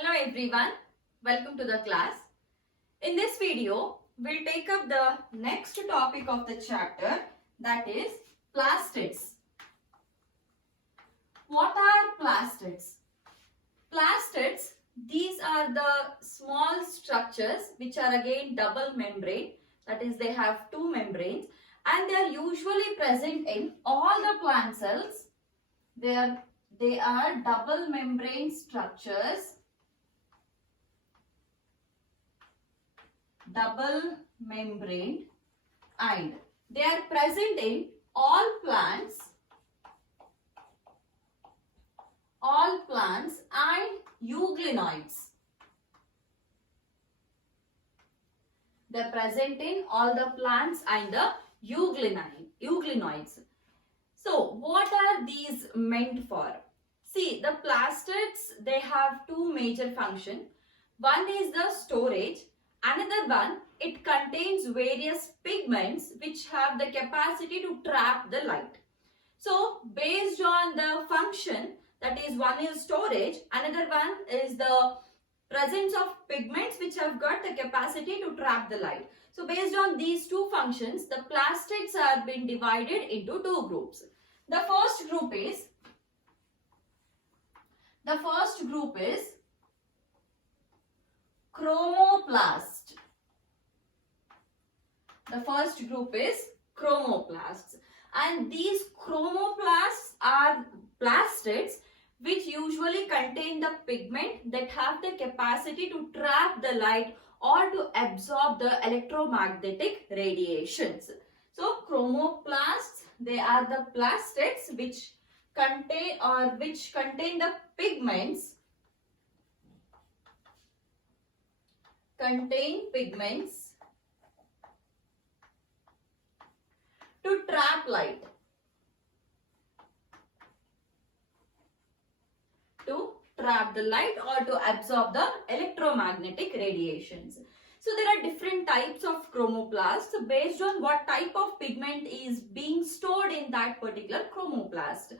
Hello everyone, welcome to the class. In this video, we'll take up the next topic of the chapter, that is plastids. What are plastids? Plastids, these are the small structures which are again double membrane, that is they have two membranes, and they are usually present in all the plant cells. They are double membrane structures. Double membrane, and they are present in all plants and euglenoids. They are present in all the plants and the euglenoids. So what are these meant for? See, the plastids, they have two major functions. One is the storage. Another one, it contains various pigments which have the capacity to trap the light. So, based on the function, that is, one is storage, another one is the presence of pigments which have got the capacity to trap the light. So, based on these two functions, the plastids have been divided into two groups. The first group is chromoplast. The first group is chromoplasts, and these chromoplasts are plastids which usually contain the pigment that have the capacity to trap the light or to absorb the electromagnetic radiations. So chromoplasts, they are the plastids which contain the pigments to trap light, the light or to absorb the electromagnetic radiations. So there are different types of chromoplasts based on what type of pigment is being stored in that particular chromoplast.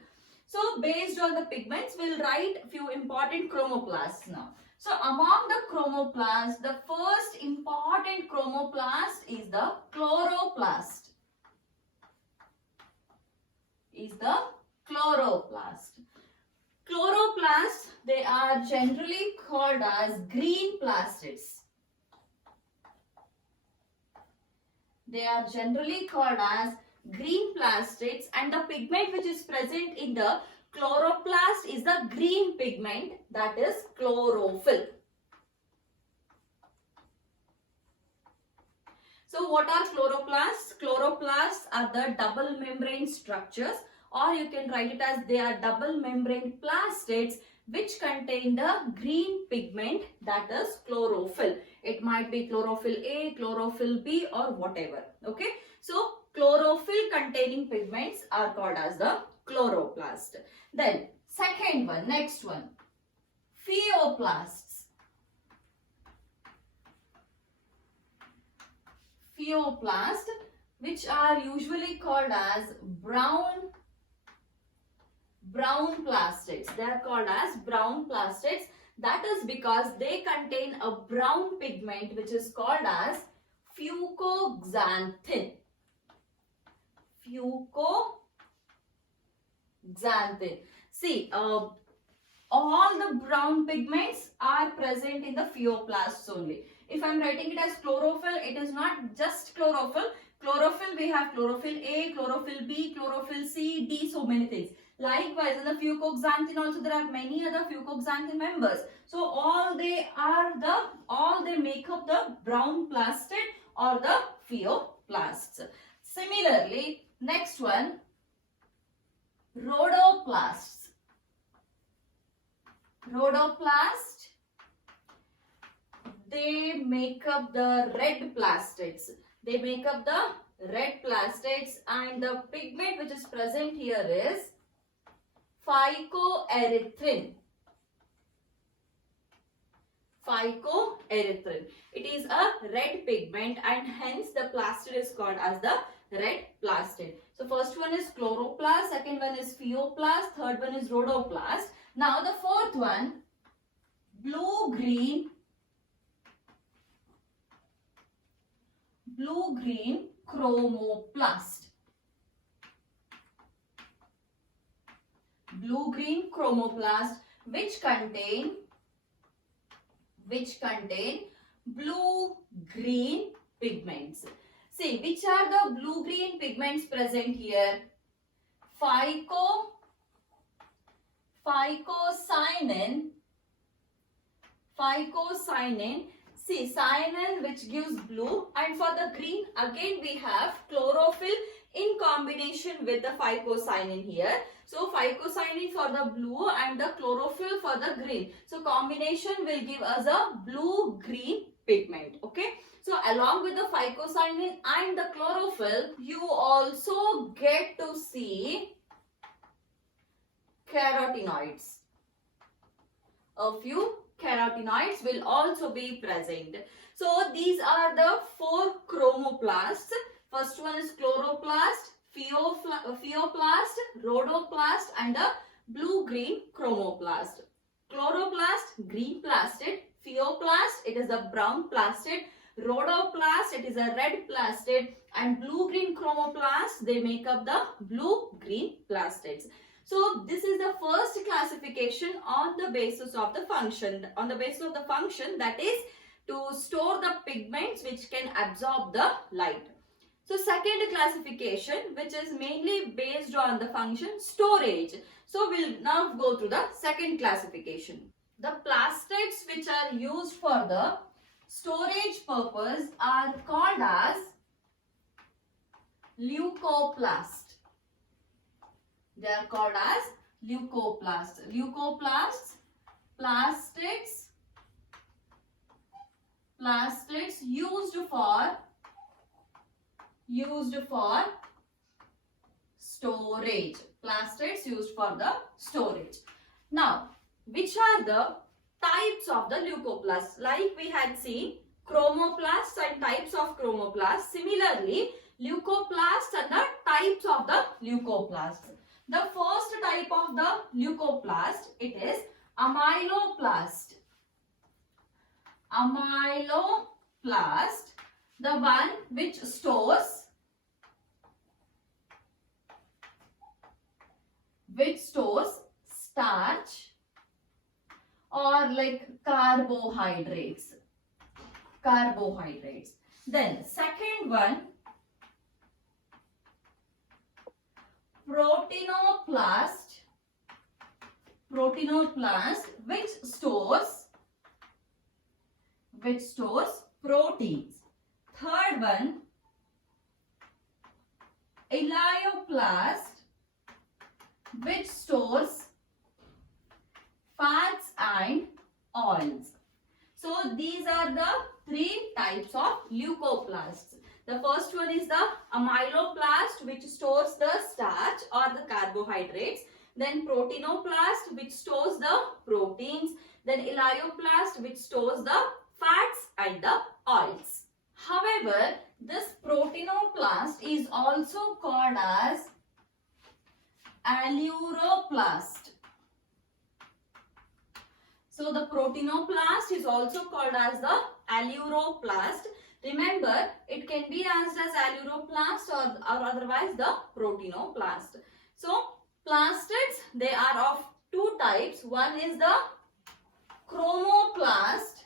So based on the pigments, we'll write few important chromoplasts now. So among the chromoplasts, the first important chromoplast is the chloroplast. Chloroplasts, they are generally called as green plastids. And the pigment which is present in the chloroplast is the green pigment, that is chlorophyll. So what are chloroplasts? Chloroplasts are the double membrane structures, or you can write it as they are double membrane plastids which contain the green pigment, that is chlorophyll. It might be chlorophyll A, chlorophyll B, or whatever. Okay. So chlorophyll containing pigments are called as the chloroplast. Then next one, pheoplasts. Pheoplasts, which are usually called as brown plastids. They are called as brown plastids. That is because they contain a brown pigment which is called as fucoxanthin. See, all the brown pigments are present in the pheoplasts only. If I am writing it as chlorophyll, it is not just chlorophyll. Chlorophyll, we have chlorophyll A, chlorophyll B, chlorophyll C, D, so many things. Likewise, in the fucoxanthin also there are many other fucoxanthin members. So all they make up the brown plastid or the pheoplasts. Similarly, next one, rhodoplasts. They make up the red plastids. And the pigment which is present here is phycoerythrin. It is a red pigment, and hence the plastid is called as the red plastid. So first one is chloroplast, second one is pheoplast, third one is rhodoplast. Now the fourth one, blue-green chromoplast. Blue-green chromoplast which contain blue-green pigments. See, which are the blue-green pigments present here? Phycocyanin. See, cyanin which gives blue, and for the green again we have chlorophyll in combination with the phycocyanin here. So phycocyanin for the blue and the chlorophyll for the green. So combination will give us a blue-green pigment. Okay. So along with the phycocyanin and the chlorophyll, you also get to see carotenoids. A few carotenoids will also be present. So these are the 4 chromoplasts. First one is chloroplast, pheoplast, rhodoplast, and the blue-green chromoplast. Chloroplast, green plastid. Pheoplast, it is a brown plastid. Rhodoplast, it is a red plastid. And blue-green chromoplast, they make up the blue-green plastids. So this is the first classification on the basis of the function. On the basis of the function, that is to store the pigments which can absorb the light. So second classification, which is mainly based on the function storage. So we'll now go through the second classification. The plastids which are used for the storage purpose are called as leucoplast. They are called as leucoplasts. Leucoplasts, plastids used for storage. Plastids used for the storage. Now, which are the types of the leucoplasts? Like we had seen chromoplasts and types of chromoplasts. Similarly, leucoplasts and the types of the leucoplasts. The first type of the leucoplast, it is amyloplast. Amyloplast, the one which stores starch or like carbohydrates. Then second one, protinoplast, which stores proteins. Third one, elioplast, which stores fats and oils. So these are the 3 types of leucoplasts. The first one is the amyloplast, which stores the starch or the carbohydrates. Then protinoplast, which stores the proteins. Then elioplast, which stores the fats and the oils. However, this protinoplast is also called as aleuroplast. So the protinoplast is also called as the aleuroplast. Remember, it can be asked as aleuroplast or otherwise the protinoplast. So plastids, they are of 2 types. One is the chromoplast.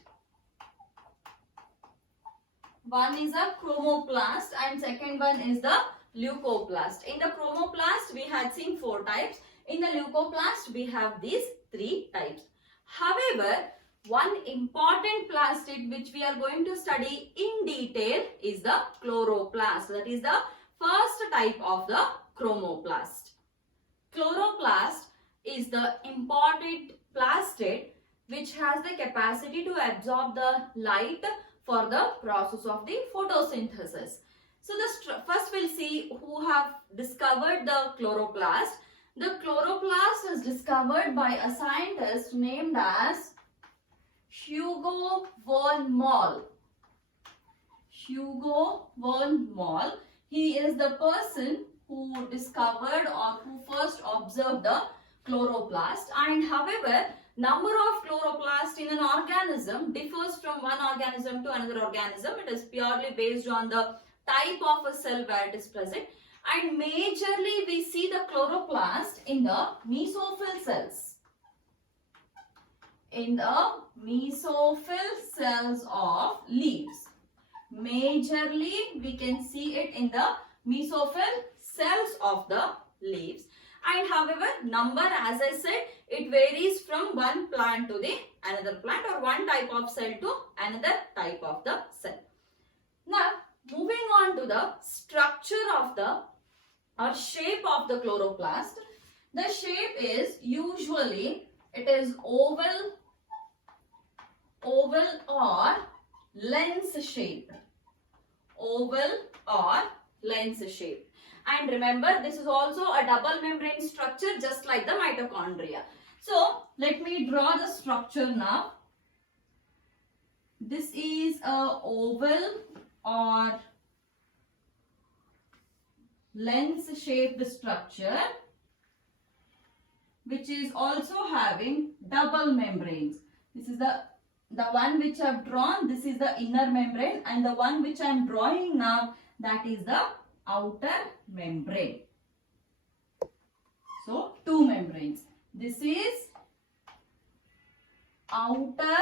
And second one is the leucoplast. In the chromoplast, we had seen 4 types. In the leucoplast, we have these 3 types. However, one important plastid which we are going to study in detail is the chloroplast. That is the first type of the chromoplast. Chloroplast is the important plastid which has the capacity to absorb the light for the process of the photosynthesis. So first we'll see who have discovered the chloroplast. The chloroplast is discovered by a scientist named as Hugo von Mohl. He is the person who discovered or who first observed the chloroplast, and however number of chloroplasts in an organism differs from one organism to another organism. It is purely based on the type of a cell where it is present. And majorly we see the chloroplast in the mesophyll cells. In the mesophyll cells of leaves. Majorly we can see it in the mesophyll cells of the leaves. And however, number, as I said, it varies from one plant to the another plant, or one type of cell to another type of the cell. Now, moving on to the structure of the or shape of the chloroplast. The shape is usually, it is oval or lens shape. Oval or lens shape. And remember, this is also a double membrane structure, just like the mitochondria. So, let me draw the structure now. This is a oval or lens shaped structure, which is also having double membranes. This is the one which I have drawn. This is the inner membrane, and the one which I am drawing now, that is the outer membrane. So, two membranes. This is outer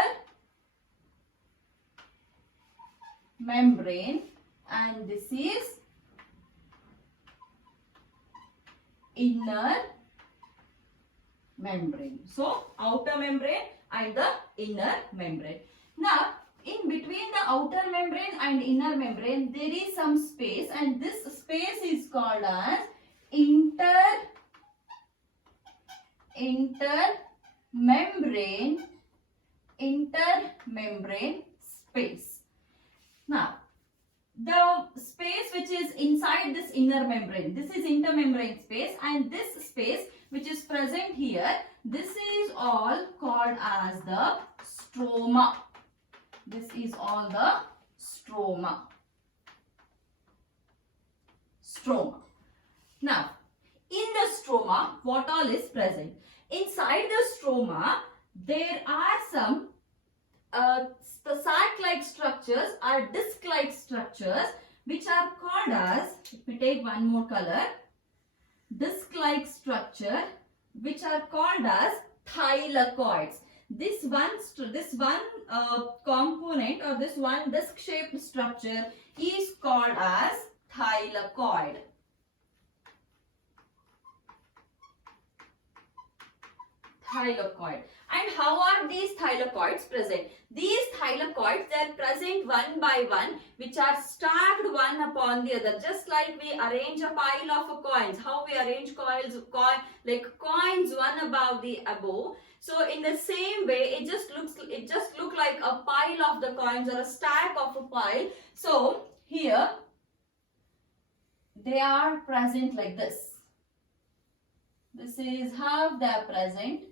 membrane and this is inner membrane. So, outer membrane and the inner membrane. Now, in between the outer membrane and inner membrane, there is some space, and this space is called as intermembrane space. Now, the space which is inside this inner membrane, this is intermembrane space, and this space which is present here, this is all called as the stroma. This is all the stroma. Now, in the stroma, what all is present? Inside the stroma, there are some the sac-like structures or disc-like structures which are called as, let me take one more color, disc-like structure which are called as thylakoids. This one component or this one disc-shaped structure is called as thylakoid. And how are these thylakoids present? These thylakoids, they are present one by one, which are stacked one upon the other, just like we arrange a pile of coins. How we arrange coins one above the above. So in the same way, it just looks like a pile of the coins or a stack of a pile. So here they are present like this. This is how they are present.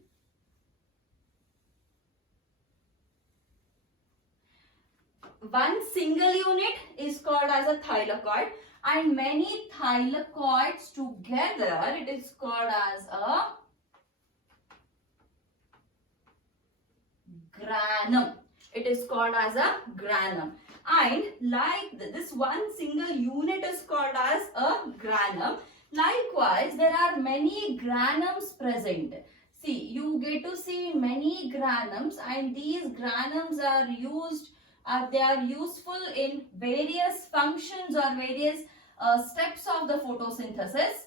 One single unit is called as a thylakoid, and many thylakoids together, it is called as a granum. It is called as a granum. And like this one single unit is called as a granum. Likewise, there are many granums present. See, you get to see many granums, and these granums are they are useful in various functions or various steps of the photosynthesis.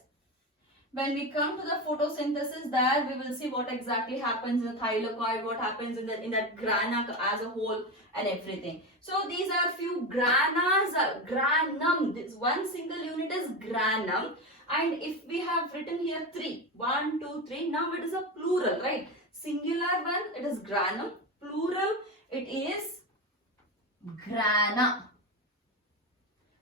When we come to the photosynthesis, there we will see what exactly happens in the thylakoid, what happens in that grana as a whole and everything. So these are few granas, granum. This one single unit is granum. And if we have written here 3, 1, 2, 3, now it is a plural, right? Singular one, it is granum. Plural, it is grana.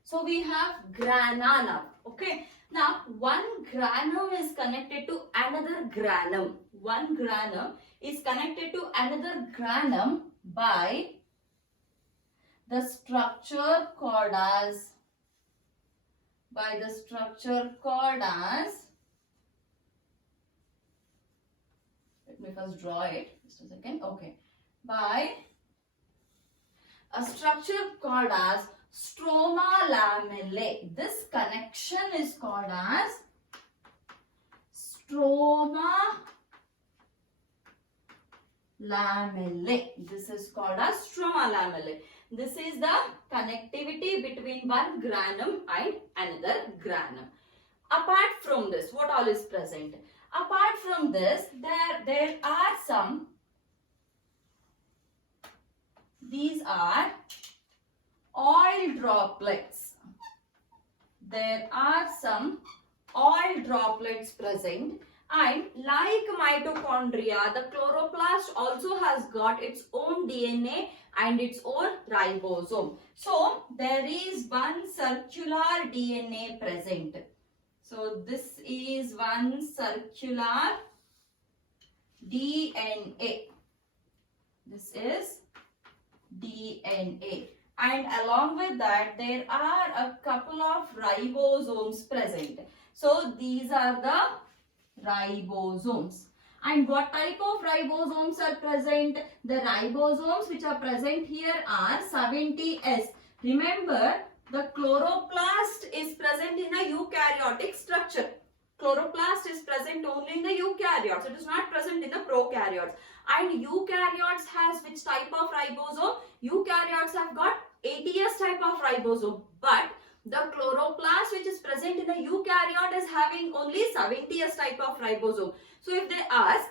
So we have grana now. Okay. Now one granum is connected to another granum. One granum is connected to another granum by the structure called as Let me first draw it. Just a second. Okay. By a structure called as stroma lamellae. This connection is called as stroma lamellae. This is called as stroma lamellae. This is the connectivity between one granum and another granum. Apart from this, what all is present? Apart from this, there are some, these are oil droplets. There are some oil droplets present, and like mitochondria, the chloroplast also has got its own DNA and its own ribosome. So there is one circular DNA present. So this is one circular DNA. This is DNA. And along with that, there are a couple of ribosomes present. So these are the ribosomes. And what type of ribosomes are present? The ribosomes which are present here are 70S. Remember, the chloroplast is present in a eukaryotic structure. Chloroplast is present only in the eukaryotes. It is not present in the prokaryotes. And eukaryotes has which type of ribosome? Eukaryotes have got 80S type of ribosome. But the chloroplast which is present in the eukaryote is having only 70S type of ribosome. So if they ask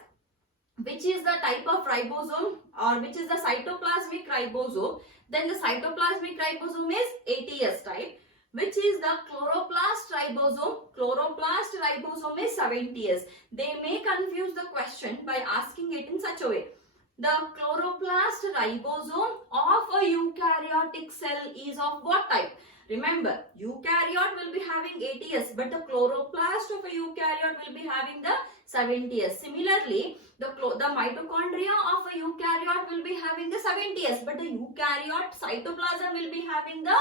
which is the type of ribosome or which is the cytoplasmic ribosome, then the cytoplasmic ribosome is 80S type. Which is the chloroplast ribosome? Chloroplast ribosome is 70S. They may confuse the question by asking it in such a way. The chloroplast ribosome of a eukaryotic cell is of what type? Remember, eukaryote will be having 80S, but the chloroplast of a eukaryote will be having the 70S. Similarly, the mitochondria of a eukaryote will be having the 70S, but the eukaryote cytoplasm will be having the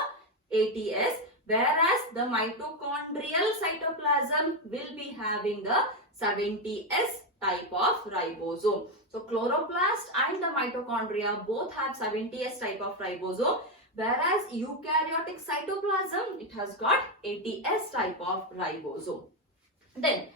80S, whereas the mitochondrial cytoplasm will be having the 70S type of ribosome. So chloroplast and the mitochondria both have 70S type of ribosome, whereas eukaryotic cytoplasm, it has got 80S type of ribosome. Then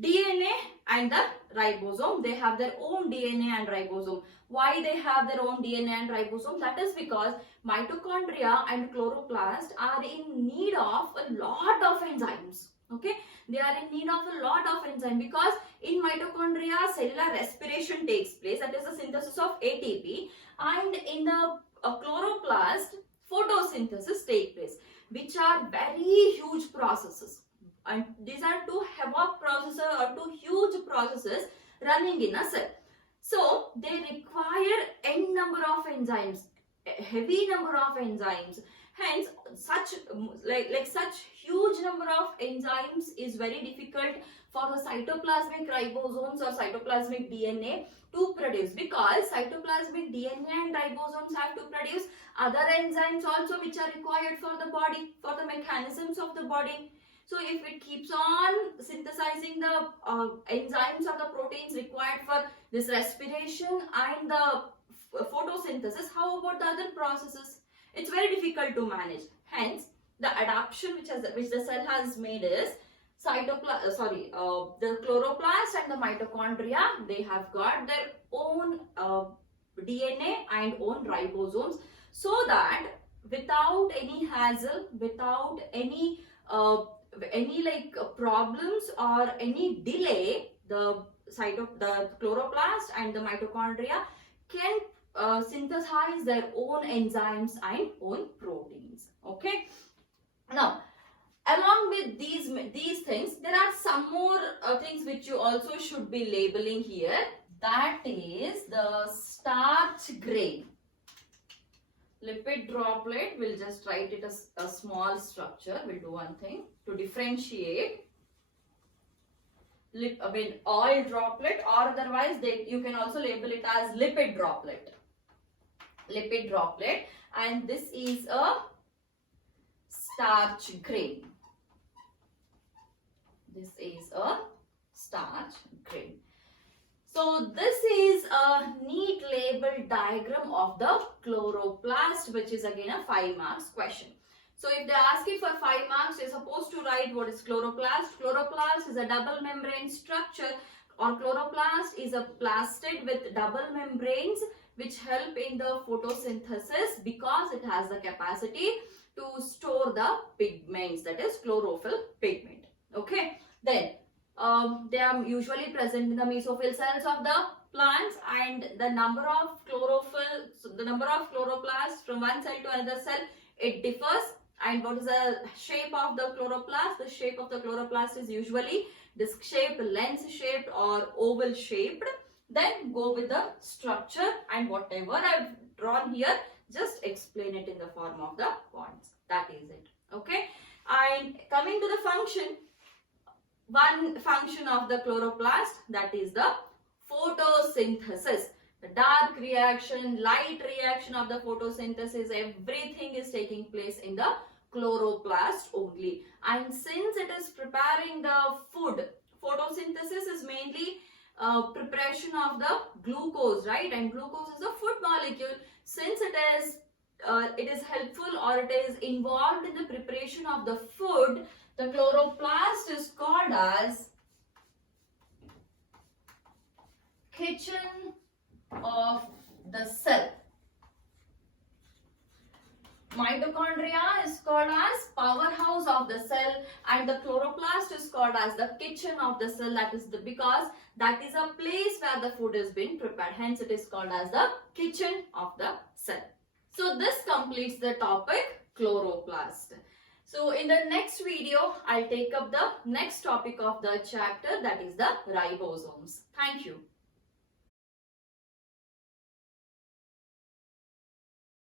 DNA and the ribosome, they have their own DNA and ribosome. Why they have their own DNA and ribosome? That is because mitochondria and chloroplast are in need of a lot of enzymes. Okay, they are in need of a lot of enzyme because in mitochondria cellular respiration takes place, that is the synthesis of ATP, and in the chloroplast photosynthesis takes place, which are very huge processes. And these are two havoc processes or two huge processes running in a cell. So they require n number of enzymes, a heavy number of enzymes. Hence, such such huge number of enzymes is very difficult for the cytoplasmic ribosomes or cytoplasmic DNA to produce, because cytoplasmic DNA and ribosomes have to produce other enzymes also which are required for the body, for the mechanisms of the body. So if it keeps on synthesizing the enzymes or the proteins required for this respiration and the photosynthesis, how about the other processes? It's very difficult to manage. Hence, the adaptation which the cell has made is the chloroplast and the mitochondria, they have got their own DNA and own ribosomes, so that without any hassle, without any problems or any delay, the chloroplast and the mitochondria can synthesize their own enzymes and own proteins. Okay. Now, along with these things, there are some more things which you also should be labeling here. That is the starch grain. Lipid droplet, we'll just write it as a small structure. We'll do one thing to differentiate. Oil droplet, or otherwise you can also label it as lipid droplet. Lipid droplet, and this is a starch grain. This is a starch grain. So this is a neat labeled diagram of the chloroplast, which is again a 5 marks question. So if they ask you for 5 marks, you're supposed to write what is chloroplast. Chloroplast is a double membrane structure, or chloroplast is a plastid with double membranes which help in the photosynthesis because it has the capacity to store the pigments, that is chlorophyll pigment. Okay, then they are usually present in the mesophyll cells of the plants, and the number of chlorophyll, so the number of chloroplasts from one cell to another cell, it differs. And what is the shape of the chloroplast? The shape of the chloroplast is usually disc shaped, lens shaped, or oval shaped. Then go with the structure, and whatever I've drawn here, just explain it in the form of the points. That is it. Okay. And coming to the function, one function of the chloroplast, that is the photosynthesis. The dark reaction, light reaction of the photosynthesis, everything is taking place in the chloroplast only. And since it is preparing the food, photosynthesis is mainly preparation of the glucose, right? And glucose is a food molecule. Since it is helpful, or it is involved in the preparation of the food, the chloroplast is called as kitchen of the cell. Mitochondria is called as powerhouse of the cell, and the chloroplast is called as the kitchen of the cell. That is because that is a place where the food is being prepared. Hence, it is called as the kitchen of the cell. So this completes the topic chloroplast. So in the next video, I'll take up the next topic of the chapter, that is the ribosomes. Thank you.